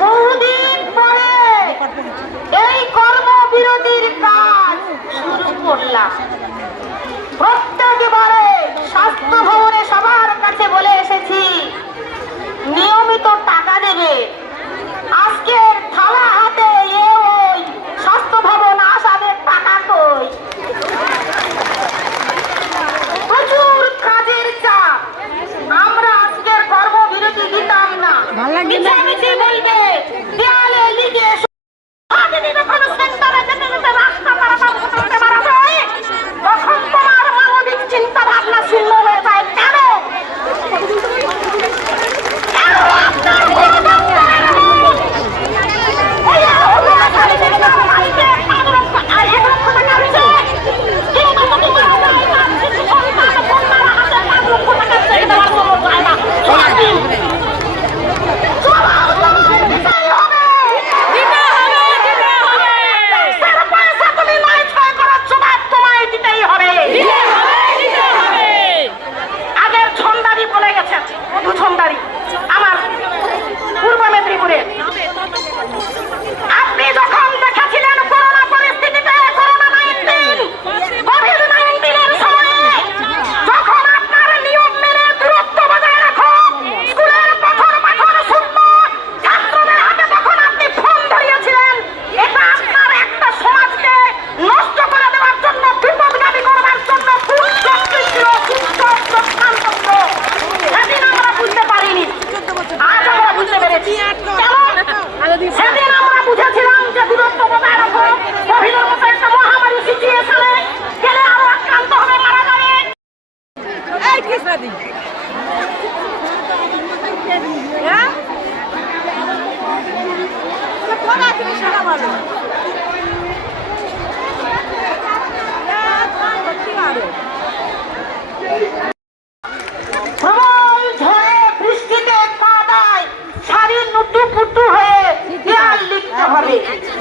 বহুদিন পরে এই কর্মবিরতির কাজ শুরু করলাম। প্রত্যেকবারে স্বাস্থ্য ভবনে সবার কাছে বলে এসেছি নিয়মিত টাকা দেবে। আজকের থালা হাতে ওই স্বাস্থ্য ভবন আসাদের টাকা কই? প্রচুর কাজের চাপ, আমরা আজকের কর্মবিরতি দিতাম না। মিছামিছি বলবে, দেয়ালে লিখে তখন তোমার মানবিক চিন্তা ভাবনা শূন্য হয়ে যায়। কেন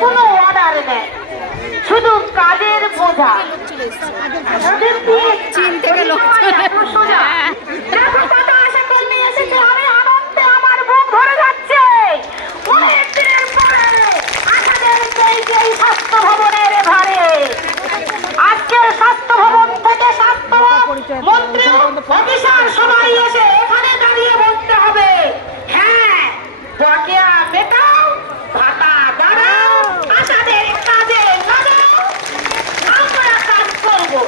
কোনো অর্ডার নেই, শুধু কাজের বোঝা। চীন থেকে লোক আমি আনন্দে আমার বুক ভরে যাচ্ছে। অনেকদিনের পরে আশাদের সেই স্বাস্থ্য ভবনের ভারে আজকের স্বাস্থ্য ভবন থেকে স্বাস্থ্য মন্ত্রী অফিসার সবাই এসে এখানে দাঁড়িয়ে বলতে হবে, হ্যাঁ বকেয়া মেটাও, ভাতা বাড়াও, আশাদের কাজে লাগাও, আমরা কাজ করবো।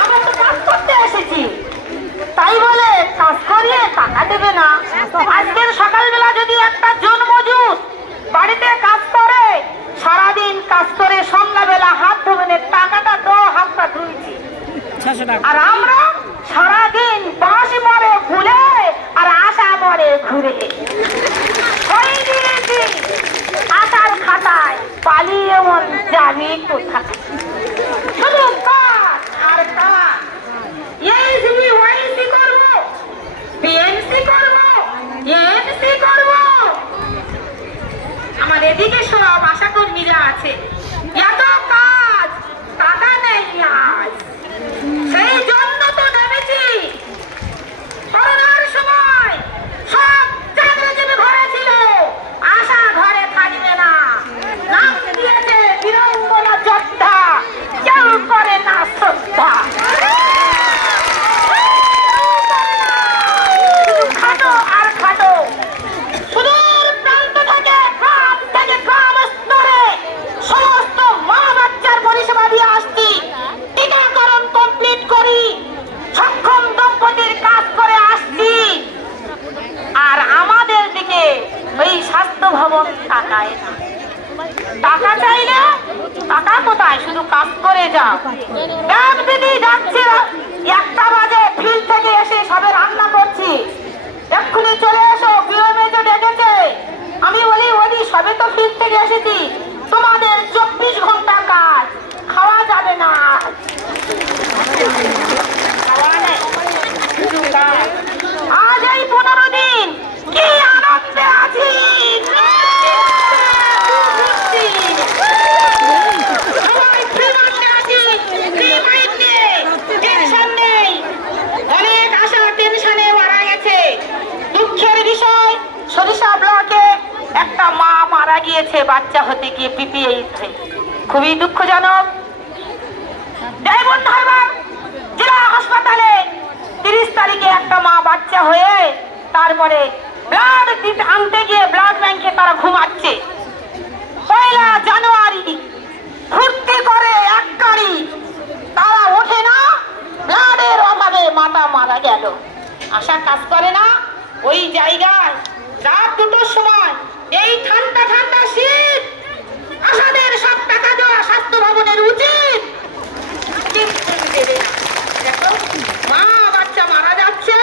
আমরা তো কাজ করতে এসেছি, তাই বলে কাজ করিয়ে টাকা দেবে না? আজকের সকালবেলা যদি একটা জন মজুর বাড়িতে কাজ করে, সারাদিন কাজ করে সন্ধ্যাবেলা হাত ধোবেনের টাকাটা তো হাতটা ধুইছি, আর আমরা সারাদিন বাঁশ মরে ভুলে আর আশা মরে ঘুরে আশার খাতায় পালিয়ে মন জানি কোথায়। শুধু কাজ আর কাজ। এইসি ওয়াইসি করবো, বিএনসি করবো, এমসি করবো। আমার এদিকে সব আশা কর্মীরা আছে, এত কাজ, টাকা নেই আজ। সেই জন্য তো নেমেছি। করোনার সময় সব চাকরিজীবী ঘরে ছিল, আশা ঘরে থাকবে না। নাম দিয়েছে বীরঙ্গনা যোদ্ধা, কেউ করে না শ্রদ্ধা। খাটো আর খাটো, সুদূর প্রান্ত থেকে গ্রাম থেকে গ্রাম স্তরে সমস্ত মা বাচ্চার পরিষেবা দিয়ে আসছি। টিকাকরণ কমপ্লিট করি, সক্ষম দম্পতির কাজ করে আসছি। আর আমাদের দিকে ওই স্বাস্থ্য ভবন তাকায় না। টাকা চাইলে টাকা কোথায়, শুধু কাজ করে যাও। এক দিদি যাচ্ছে 1টা বাজে, ফিল্ড থেকে এসে সবে রান্না করছি, এক্ষুনি চলে এসো, বিএমএজও ডেকেছে। আমি বলি ওদি সবে তো ফিল্ড থেকে এসেছি, তোমাদের 24 ঘন্টা কাজ, খাওয়া যাবে না। আজ এই 15 দিন কি আনন্দে আছি। টেনশন নেই, অনেক আশা টেনশনে মারা গেছে। দুঃখের সরিষা ব্লকে একটা মা মারা গিয়েছে বাচ্চা হতে গিয়ে পিপিএইচ হয়ে। খুবই দুঃখজনক। জেলা হাসপাতালে 30 তারিখে একটা মা বাচ্চা হয়ে তারপরে ব্লাড আনতে গিয়ে ব্লাড ব্যাংকে তারা ঘুমাচ্ছে। 1 জানুয়ারি ফুর্তি করে এক গাড়ি, তারা ওঠে না, ব্লাডের অভাবে মাতা মারা গেল। আশা কাজ করে না ওই জায়গায় রাত 2টোর সময়, এই ঠান্ডা ঠান্ডা শীত, আশাদের সব টাকা দেওয়া স্বাস্থ্য ভবনের উচিত, দেখো মা বাচ্চা মারা যাচ্ছে।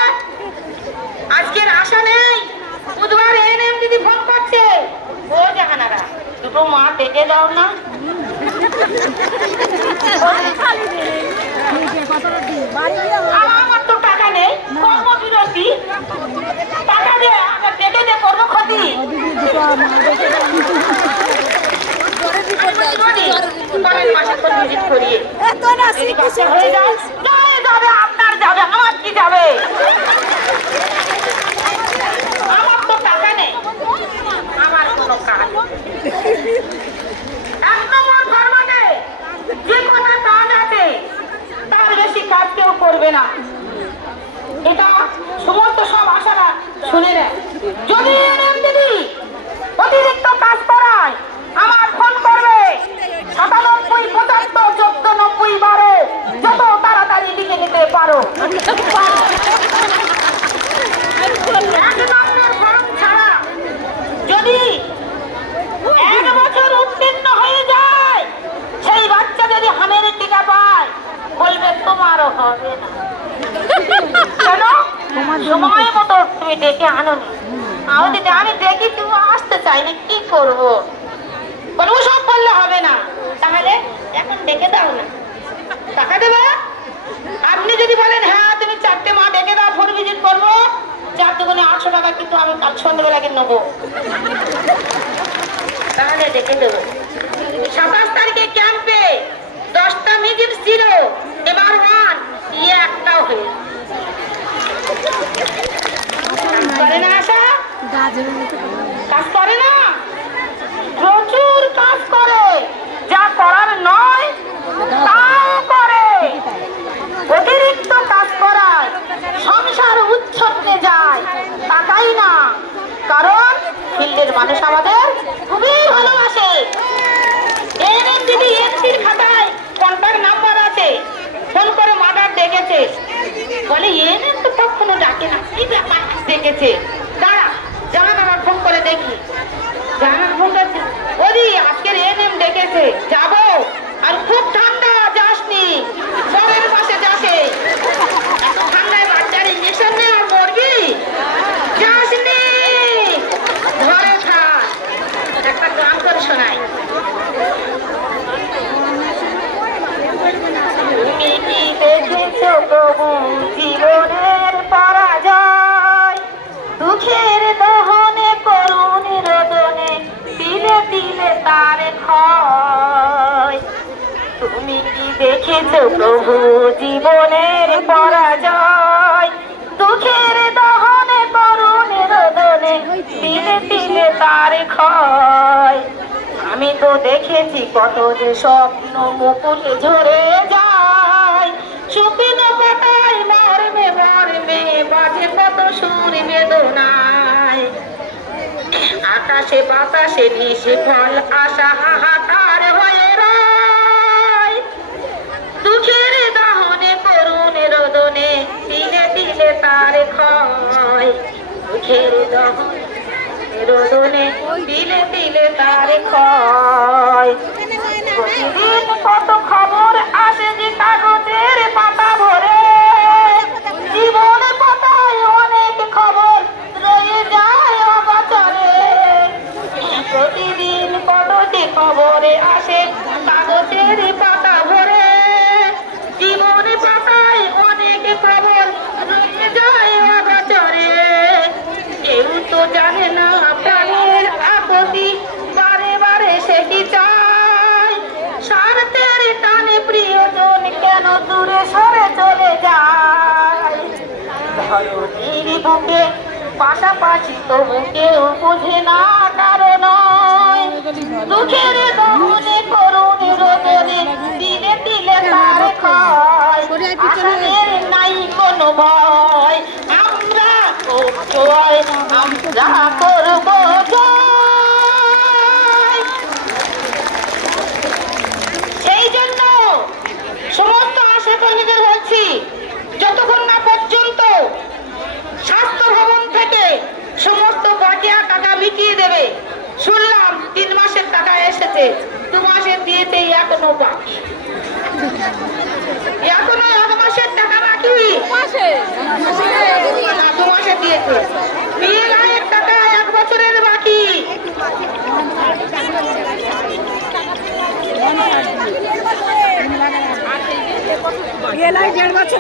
আজকের আশা নেই। বুধবার এএনএম দিদি ফোন করছে, ও জাহানারা 2টো মা ডেকে দাও না। আমার তো টাকা নেই, কর্মবিরতি, টাকা দিয়ে ডেকে দে, করবো ক্ষতি। আপনার যাবে, আমার কি যাবে? আমার তো টাকা নেই, আমার কোনো কাজ। 1 নম্বর ফরম্যাটে যে কটা কাজ আছে তার বেশি কাজ কেউ করবে না। এটা সমস্ত সব আশারা শুনে নেয়। যদি এএনএম দিদি অতিরিক্ত কাজ করায় আমার ফোন করবে 97 75 14 90 12, যত তাড়াতাড়ি লিখে নিতে পারো। 1 নম্বর ফর্ম ছাড়া যদি 1 বছর উত্তীর্ণ হয়ে যায়, সেই বাচ্চা যদি হামের টিকা পায় বলবে তোমারও হবে না। কেন? সময় মতো তুমি ডেকে আনোনি। আমি ডেকে তুমি আসতে চাইনি, কি করবো? বলবো সব বললে হবে না, তাহলে এখন ডেকে দাও না, টাকা দেবে। আপনি যদি বলেন হ্যাঁ তুমি 4টে মা ডেকে দাও, 4 ভিজিট করবো, 4 দুগুণে 800 টাকা, কিন্তু আমি কাল সন্ধ্যাবেলাকে নেবো, তাহলে ডেকে দেবো। 27 তারিখে ক্যাম্পে 10টা ভিজিট ছিল, এবার 1 একটাও হয়ে করে না। আশা কাজ করে না, প্রচুর কাজ করে, যা করার নয় তাও করে। অতিরিক্ত কাজ করায় সংসার উচ্ছন্নে যায়, টাকাই না। কারণ ফিল্ডের মানুষ আমাদের খুবই ভালোবাসে। এএনএম দিদি এনসির খাতায় কন্ট্যাক্ট নাম্বার আছে, ফোন করে মাদার ডেকেছে, বলে এএনএম তো কখনো ডাকে না, কি ব্যাপার ডেকেছে, দাঁড়া জাহানারা ফোন করে দেখি। জাহানারা ফোন করছে, ওদি আজকের এএনএম ডেকেছে, যাবো, আর খুব ঠান্ডা, যাসনি, পরের মাসে যাসে, ঠান্ডায় বাচ্চার ইঞ্জেকশন নেই আর মরবি, যাসনি, ঘরে থাক। একটা গান করে শোনাই। তুমি কি দেখেছো প্রভু জীবনের পরাজয়, দুঃখের দহনে করুণ রোদনে দিলে দিলে তার ক্ষয়। তুমি কি দেখেছো প্রভু জীবনের পরাজয়, দুঃখের দহনে করুণ রোদনে দিলে দিলে তার ক্ষয়। আমি তো দেখেছি কত যে স্বপ্ন মুকুলে ঝরে যায়, শুকনো পাতায় মর্মে মর্মে বাজে কত সুর বেদনায়। আকাশে বাতাসে ভেসে ফল আশা হাহাকার হয়ে রয়, দুঃখের দাহনে করুণ রোদনে দিলে দিলে তার ক্ষয়। দুঃখের দহনে রোদনে দিলে দিলে তার ক্ষয়। প্রতিদিন কত খবর আসে যে কাগজের পাতা ভরে, জীবন পাতায় অনেক খবর রয়ে যায় অগোচরে। প্রতিদিন কত যে খবরে আসে কাগজের পাতা ভরে, জীবন পাতায় অনেক খবর রয়ে যায় অগোচরে। কেউ তো জানে না প্রাণের আপত্তি, বারে বারে সে কি চায়, স্বার্থের টানে প্রিয়জন কেন দূরে সরে চলে যায়। ধরনীর বুকে পাশাপাশি তবু কেউ বোঝে না কারণ দুঃখের দমনে করুণ রোদনে দিলে দিলে তার ক্ষয় আসামের নাই কোনো ভয় আমরা জয় আমরা করব জয়। সেই জন্য সমস্ত আশা কর্মীদের বলছি যতক্ষণ না পর্যন্ত স্বাস্থ্য ভবন থেকে সমস্ত বকেয়া টাকা মিটিয়ে দেবে। শুনলাম 3 মাসের টাকা এসেছে, 2 মাসের দিয়েছে এখনো বাকি, এখনো 1 মাসের টাকা বাকি, 2 মাসের দিয়েছে, বিয়ে গায়ের টাকা 1 বছরের বাকি। গেলাই 1.5 বছর